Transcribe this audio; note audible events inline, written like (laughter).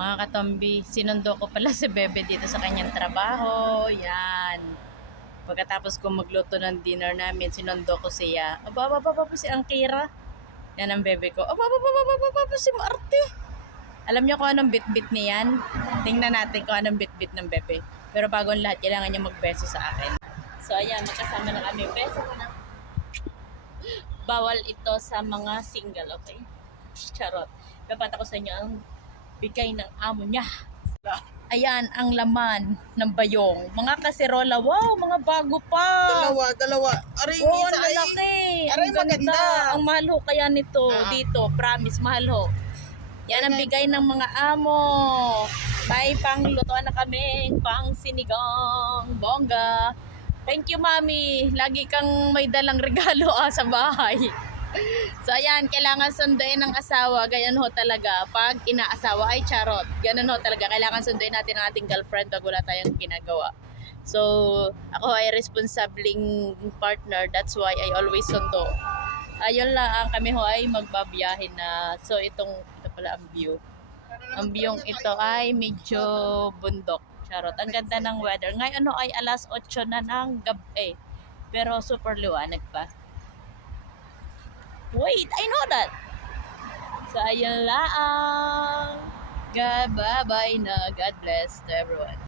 Mga katombi, sinundo ko pala (laughs) si Bebe dito sa kanyang trabaho. Yan. Pagkatapos ko magluto ng dinner namin, sinundo ko siya. Aba, aba, aba, aba, si Angkira. Yan ang bebe ko. Aba, aba, aba, aba, aba, si Marte. Alam niyo kung anong bit-bit niyan? Tingnan natin kung anong bit-bit ng bebe. Pero bago ang lahat, kailangan niya magbeso sa akin. So, ayan, magkasama na kami. Beso ko na. Bawal ito sa mga single, okay? Charot. Papata ko sa inyo ang bigay ng amo niya. Ayan, ang laman ng bayong. Mga kaserola, wow, mga bago pa. Dalawa, dalawa. Aray, Oh, isa ang ay. lalaki. Aray, ang ganda. maganda. Ang mahal ho kaya nito Ah. dito. Promise, mahal ho. Yan ang bigay ng mga amo. May panglutuan na kami, pang sinigang, bongga. Thank you, Mami. Lagi kang may dalang regalo ah, sa bahay. (laughs) So ayan, kailangan sunduin ng asawa. Ganyan ho talaga. Pag inaasawa ay charot. Ganun ho talaga. Kailangan sunduin natin ang ating girlfriend pag wala tayong ginagawa. So, ako ay responsabling partner. That's why I always sundo. Ayun lang, kami ho ay magbabiyahe na. So, itong, ito pala ang view. Ang view ito ay medyo bundok. Charot. Ang ganda ng weather. Ngayon ano ay alas 8 na ng gabi. Pero super liwanag pa. Wait, I know that. So, ayun lang. God, bye-bye na. God bless to everyone.